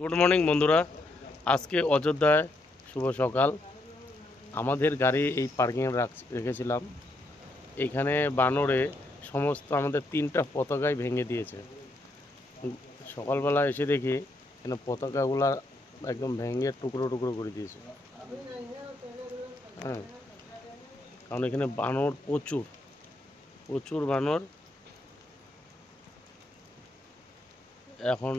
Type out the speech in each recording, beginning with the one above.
Good morning বন্ধুরা, আজকে অযোধ্যায় শুভ সকাল। আমাদের গাড়ি এই পার্কিংয়ে রেখেছিলাম। এইখানে বানরে সমস্ত আমাদের 3টা পতাকাই ভেঙে দিয়েছে। সকালবেলা এসে দেখি এখানে পতাকাগুলা একদম ভেঙে টুকরো টুকরো করে দিয়েছে। হ্যাঁ, কারণ এখানে বানর প্রচুর প্রচুর বানর। এখন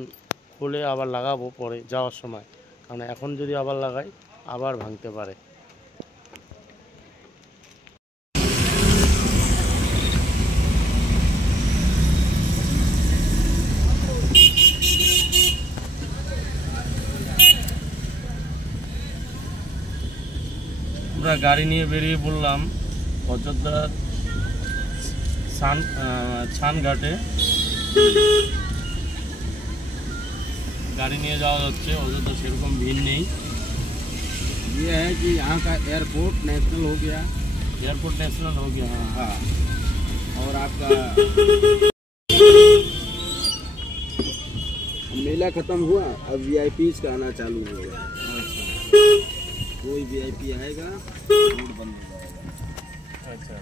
খুলে আবার লাগাবো পরে যাওয়ার সময়, কারণ এখন যদি আবার লাগাই আবার ভাঙতে পারে। আমরা গাড়ি নিয়ে বেরিয়ে পড়লাম অযোধ্যার ছানঘাটে। गाड़ी नहीं जाओ अच्छे अयोध्या सेरकम भीड़ नहीं। ये है कि यहाँ का एयरपोर्ट नेशनल हो गया। एयरपोर्ट नेशनल हो गया। हाँ, और आपका मेला खत्म हुआ, अब वीआईपी का आना चालू हो गया। कोई वीआईपी आएगा रोड बंद हो जाएगा। अच्छा,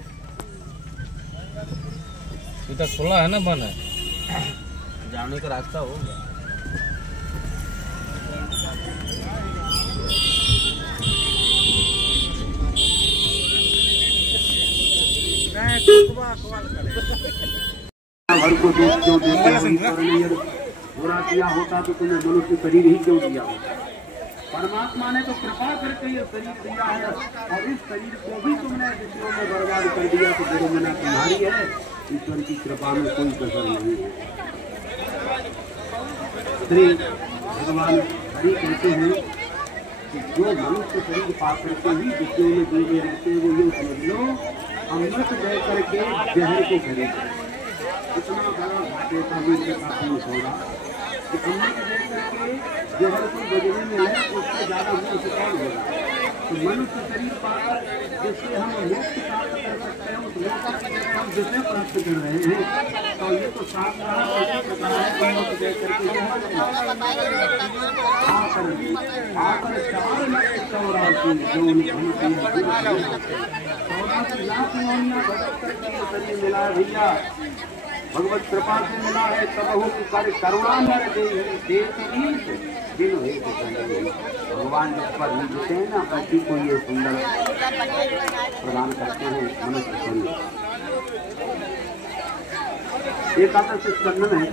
इधर खुला है ना, बंद है? जाने का रास्ता होगा। भर को देश क्यों देते हो? बुरा किया होता तो तुम्हें मनुष्य शरीर ही क्यों दिया होता? परमात्मा ने तो कृपा करके ये शरीर दिया है, और इस शरीर को भी तुमने विषयों में बर्बाद कर दिया, तो जुर्माना तुम्हारी है। ईश्वर की कृपा में कोई कसर नहीं है। श्री भगवान हरि कहते हैं कि जो मनुष्य शरीर पा करके ही विषयों में डूबे रहते हैं, वो ये समझ लो अमृत दे करके जहर को खरीदे। इतना बड़ा घाटे का भी काफी होगा कि अमृत दे करके जहर को बदले में है, उससे ज्यादा वो कौन होगा? तो मनुष्य शरीर पाकर जिससे हम मोक्ष प्राप्त कर सकते हैं, उस मोक्ष हम जिसे प्राप्त कर रहे हैं, तो ये तो साफ रहा अमृत दे करके आकर 4,84,000 मिला भैया, भगवत कृपा से मिला है। तब कार्य करुणा भगवान जिस पर मिलते हैं ना, प्रति को ये सुंदर प्रदान करते हैं मनुष्य शरीर। एकादश स्कंद में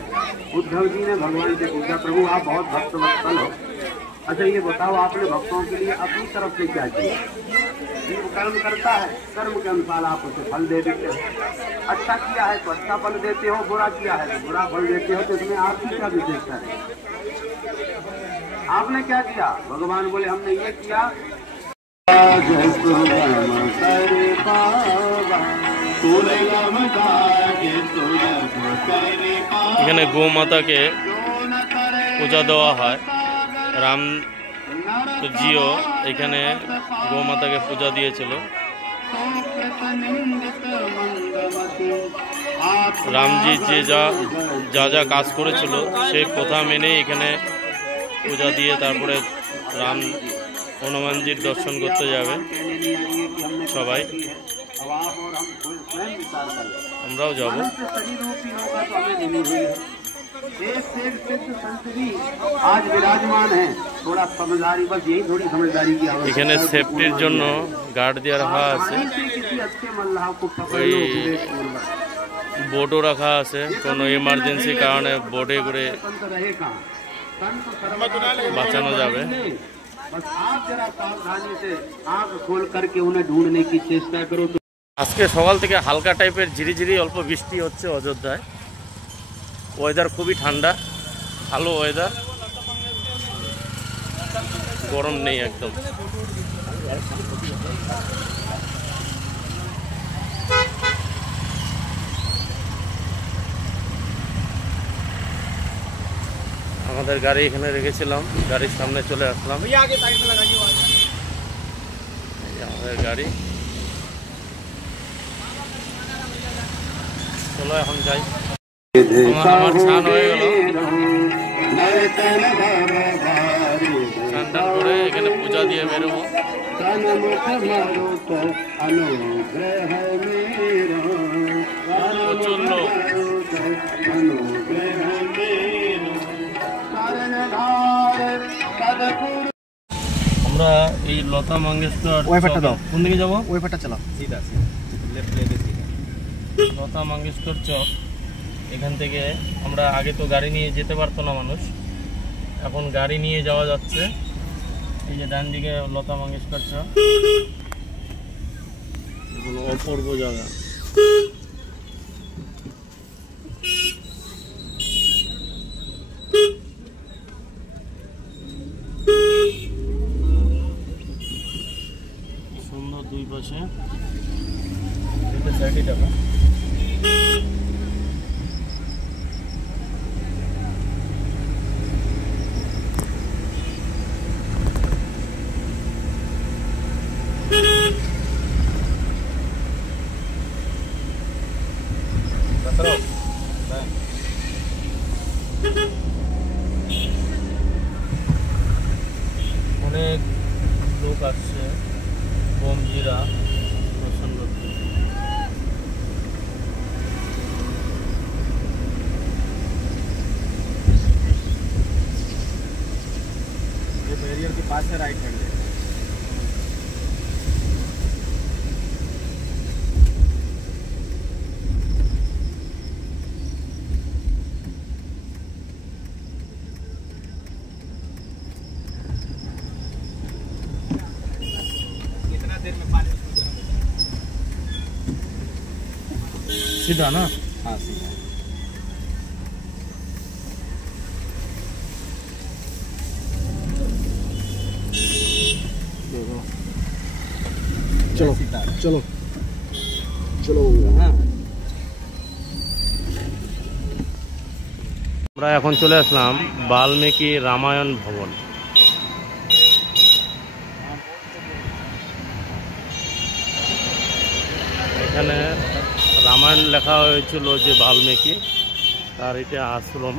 उद्धव जी ने भगवान से पूछा, प्रभु आप बहुत भक्त वत्सल हो, अच्छा ये बताओ आपने भक्तों के लिए अपनी तरफ से क्या किया? कर्म करता है, कर्म के अनुसार आप उसे फल दे देते हो। अच्छा किया है तो अच्छा फल देते हो, बुरा किया है तो बुरा फल देते हो। तो इसमें आपकी क्या विशेषता है? आपने क्या किया? भगवान बोले हमने ये किया। এখানে গো মাতাকে পূজা দেওয়া হয়। রাম জিও এখানে গো মাতাকে পূজা দিয়েছিল। রামজি যে যা যা কাজ করেছিল সেই প্রথা মেনে এখানে পূজা দিয়ে তারপরে রাম হনুমানজির দর্শন করতে যাবে সবাই। আমরাও যাব। आज विराजमान है, थोड़ा समझदारी, बस यही थोड़ी समझदारी की आवश्यकता है। এখানে সেফটির জন্য গার্ড দিয়ে রাখা আছে, ওই বোটও রাখা আছে, কোনো ইমার্জেন্সি কারণে বোটে করে বাঁচানো যাবে। बस आप जरा सावधानी से आंख खोल करके उन्हें ढूंढने की चेष्टा करो। আজকে সকাল থেকে হালকা টাইপের ঝিরিঝিরি অল্প বৃষ্টি হচ্ছে অযোধ্যায়। ওয়েদার খুবই ঠান্ডা, ভালো ওয়েদার, গরম নেই একদম। আমাদের গাড়ি এখানে রেখেছিলাম, গাড়ির সামনে চলে আসলাম। আমাদের গাড়ি, চলো এখন যাই। আমার ছান হয়ে গেল। जूता दिए मेरे को प्रचुर लोग। আমরা এই লতা মঙ্গেশকর ওয়েফারটা দাও। কোন দিকে যাবো? ওই পাটা চালাও। सीधा सीधा लेफ्ट लेके सीधा লতা মঙ্গেশকর চক। এখান থেকে আমরা আগে তো গাড়ি নিয়ে যেতে পারতো না মানুষ, এখন গাড়ি নিয়ে যাওয়া যাচ্ছে। এই যে ডান দিকে লতা মঙ্গেশকর চক, এগুলো অপূর্ব জায়গা। সুন্দর দুই পাশে সাইডে যাবে। অনেক লোক আসছে বমজিরা দর্শন করতে। ये बैरियर के पास है राइट हैंड कितना देर में पानी उसमें देना होता है? सीधा ना? हाँ सीधा চলো सीधा চলো চলো। हाँ আমরা এখন চলে আসলাম বাল্মীকি রামায়ণ ভবন। এখানে রামায়ণ লেখা হয়েছিল যে বাল্মীকি, তার এটা আশ্রম।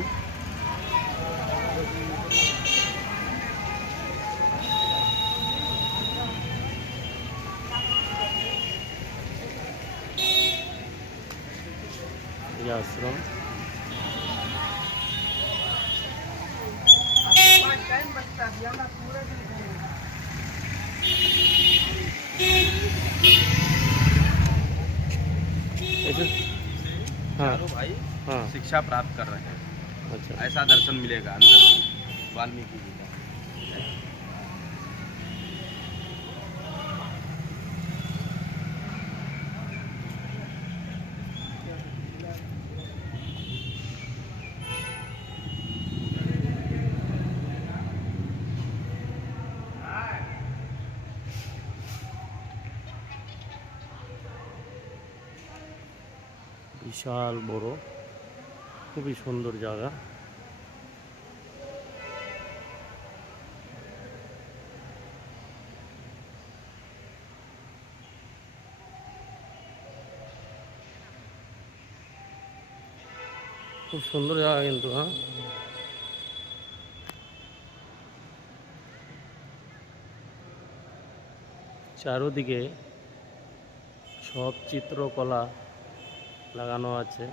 এই আশ্রম हाँ चारों भाई हाँ शिक्षा प्राप्त कर रहे हैं, अच्छा ऐसा दर्शन मिलेगा अंदर में वाल्मीकि जी का। বিশাল বড়, খুবই সুন্দর জায়গা। খুব সুন্দর জায়গা কিন্তু। হ্যাঁ, চারদিকে সব চিত্রকলা লাগানো আছে।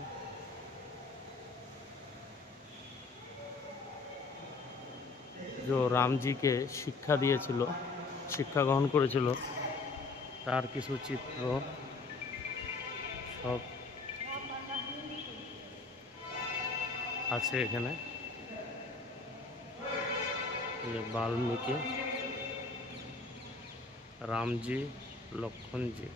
যে রামজিকে শিক্ষা দিয়েছিল, শিক্ষা গ্রহণ করেছিল, তার কিছু চিত্র সব আছে এখানে। এই যে বাল্মীকি, রামজি, লক্ষণজি।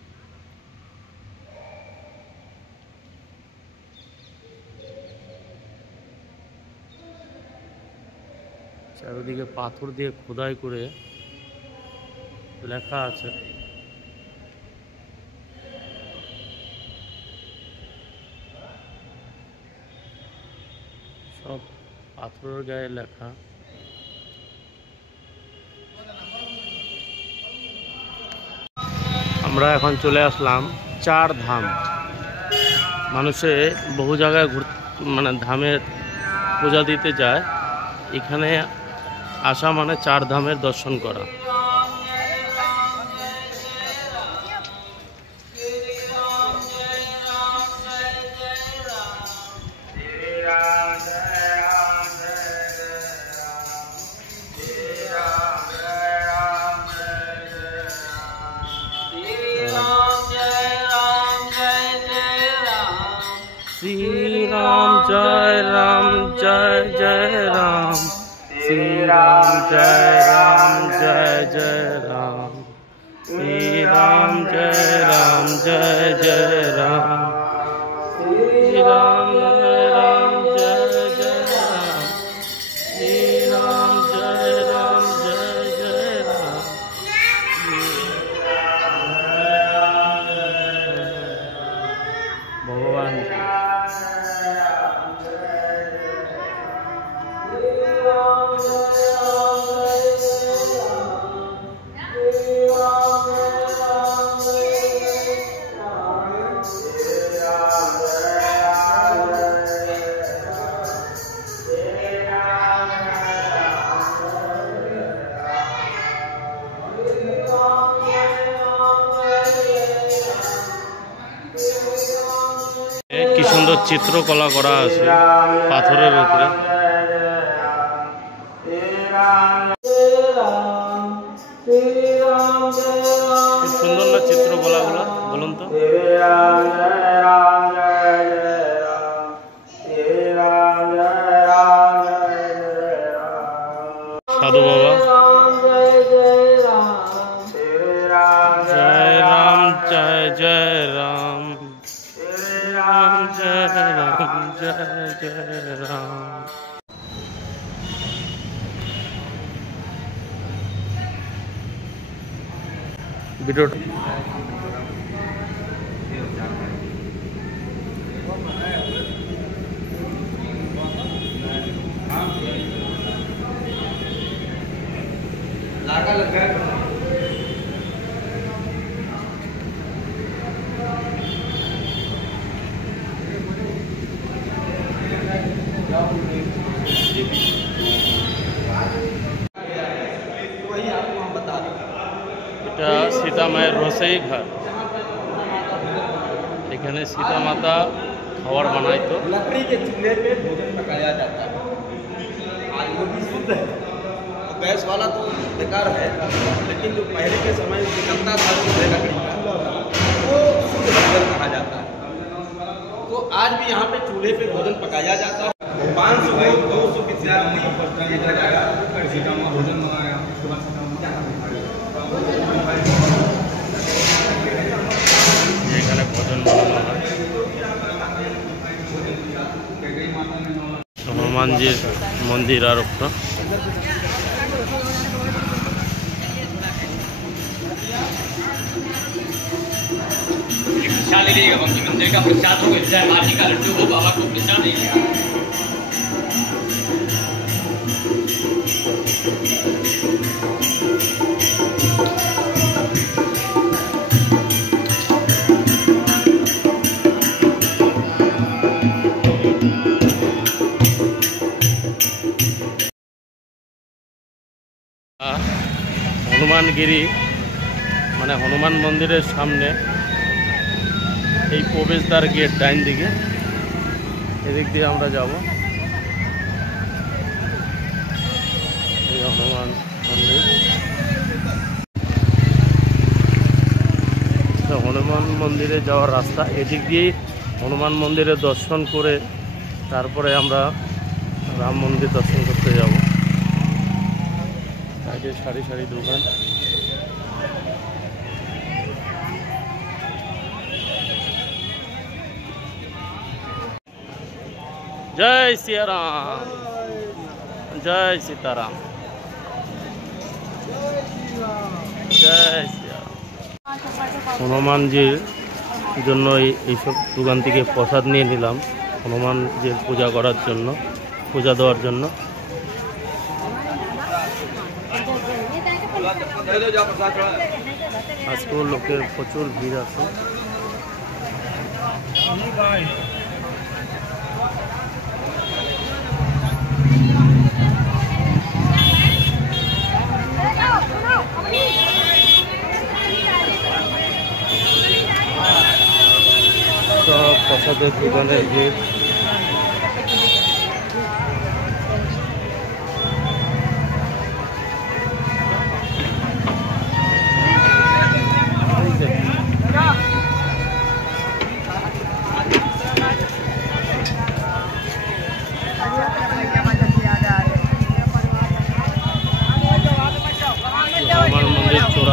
চারিদিকে পাথর দিয়ে খোদাই করে লেখা আছে। সব পাথরের গায়ে লেখা। আমরা এখন চলে আসলাম চার ধাম। মানুষে বহু জায়গায় মানে ধামের পূজা দিতে যায়, এখানে আসা মানে চার ধামের দর্শন করা। जय जय राम, श्री राम जय राम जय जय राम, श्री राम जय राम जय जय राम, श्री राम जय राम जय जय राम, श्री राम जय राम जय जय राम, भगवान কি সুন্দর চিত্রকলা করা আছে পাথরের উপরে। কি সুন্দর না চিত্রকলাগুলো, বলুন তো। সাধু বাবা জয় রাম জয় জয় রাম, राम जय राम जय जय राम। वीडियो এটা সীতা মায়ের রসই ঘাট। এখানে সীতা মাতা খাবার বানাইতো। लकड़ी के चूल्हे पे भोजन पकाया जाता है। आज वो भी शुद्ध है, तो गैस वाला तो बेकार है, लेकिन जो पहले के समय में निकलता था चूल्हे लकड़ी का, वो शुद्ध भोजन कहा जाता है। तो आज भी यहाँ पे चूल्हे पे भोजन पकाया जाता है। 500 200 विद्यार्थी एक जगह भोजन बनाया। এখানে ভোজন বানানো হয়। হনুমানজির মন্দির আর একটা। प्रसाद लीजिएगा, मंदिर का प्रसाद हो, चाहे माटी का लड्डू हो, बाबा को प्रसाद दीजिएगा। হনুমানগিরি মানে হনুমান মন্দিরের সামনে এই প্রবেশদ্বার গেট ডাইন দিকে, এদিক দিয়ে আমরা যাব। এই হনুমান মন্দির, হনুমান মন্দিরে যাওয়ার রাস্তা এদিক দিয়েই। হনুমান মন্দিরে দর্শন করে তারপরে আমরা রাম মন্দির দর্শন করতে যাব। সাইডে সারি সারি দোকান। जय सिया राम, जय सीताराम, जय सिया राम। হনুমানজির জন্য এইসব দোকান থেকে প্রসাদ নিয়ে নিলাম, হনুমানজির পূজা করার জন্য, পূজা দেওয়ার জন্য। আজকেও লোকের প্রচুর ভিড় আছে। সব প্রসাদের দোকানের ভিড়।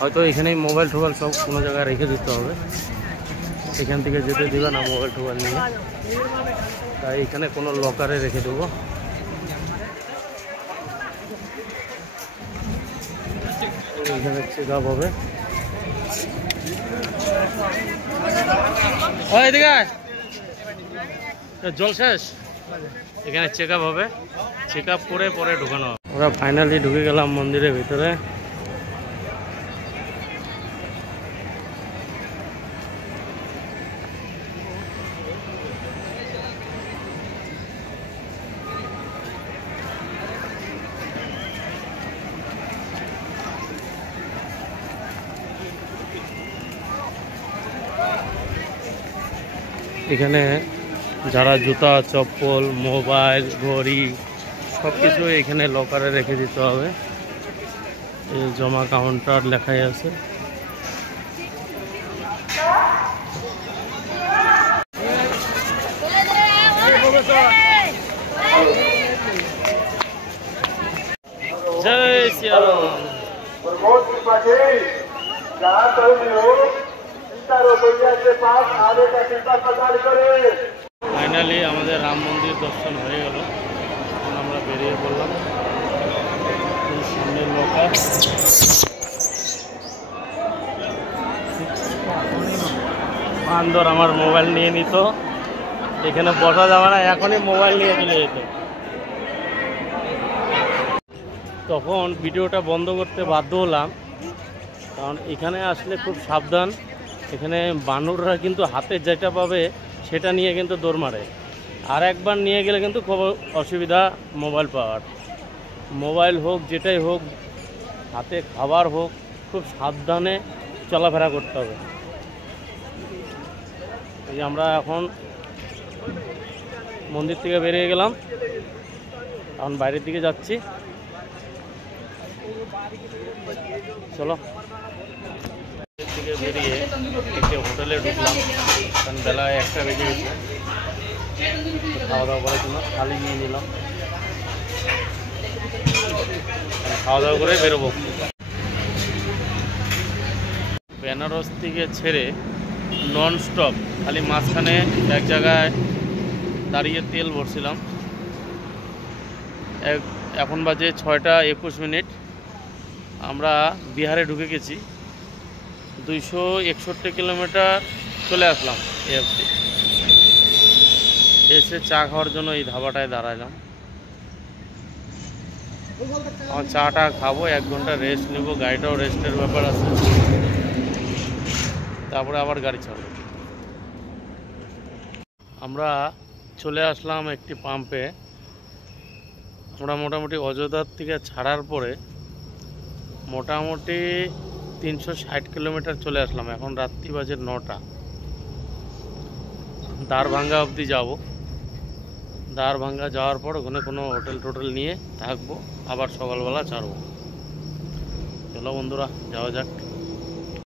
হয়তো এখানেই মোবাইল টোবাইল সব কোনো জায়গায় রেখে দিতে হবে, এখান থেকে যেতে দেবে না মোবাইল টোবাইল নিয়ে, তাই এখানে কোনো লকারে রেখে দেবো। এখানে চেক আপ হবে। এদিকে জল শেষ, এখানে চেক আপ হবে, চেক আপ করে পরে ঢুকানো হবে। ওরা ফাইনালি ঢুকে গেলাম মন্দিরের ভিতরে। এখানে যারা জুতা, চপ্পল, মোবাইল, ঘড়ি সব কিছু এখানে লকারে রেখে দিতে হবে। এই জমা কাউন্টার লেখাই আছে। জয় শ্রীরাম। ফাইনালি আমাদের রাম মন্দির দর্শন হয়ে গেল। এখন আমরা বেরিয়ে পড়লাম। সামনের নৌকা, বান্দর আমার মোবাইল নিয়ে নিত, এখানে বসা যাবে না, এখনই মোবাইল নিয়ে চলে যেত। তখন ভিডিওটা বন্ধ করতে বাধ্য হলাম, কারণ এখানে আসলে খুব সাবধান। এখানে বানররা কিন্তু হাতে যেটা পাবে সেটা নিয়ে কিন্তু দৌড় মারে, আর একবার নিয়ে গেলে কিন্তু খুব অসুবিধা মোবাইল পাওয়ার। মোবাইল হোক যেটাই হোক, হাতে খাবার হোক, খুব সাবধানে চলাফেরা করতে হবে। এই আমরা এখন মন্দির থেকে বেরিয়ে গেলাম, এখন বাইরের দিকে যাচ্ছি। চলো, থেকে বেরিয়ে একটি হোটেলে ঢুকলাম, কারণ বেলা 1টা বেজে গেছে। খাওয়া দাওয়া করার জন্য থালি নিয়ে নিলাম, খাওয়া দাওয়া করে বেরোবো। বেনারস থেকে ছেড়ে নন স্টপ খালি মাঝখানে এক জায়গায় দাঁড়িয়ে তেল ভরছিলাম। এখন বাজে 6টা 21 মিনিট। আমরা বিহারে ঢুকে গেছি। 261 কিলোমিটার চলে আসলাম। এসে চা খাওয়ার জন্য এই ধাবাটায় দাঁড়ালাম। আমার চাটা খাবো, 1 ঘন্টা রেস্ট নেব, গাড়িটাও রেস্টের ব্যাপার আছে, তারপরে আবার গাড়ি ছাড়বো। আমরা চলে আসলাম একটি পাম্পে। আমরা মোটামুটি অযোধ্যার থেকে ছাড়ার পরে মোটামুটি 360 কিলোমিটার চলে আসলাম। এখন রাত্রি বাজে 9টা। দ্বারভাঙ্গা অবধি যাব। দ্বারভাঙ্গা যাওয়ার পর ওখানে কোনো হোটেল টোটেল নিয়ে থাকবো, আবার সকালবেলা ছাড়বো। চলো বন্ধুরা, যাওয়া যাক।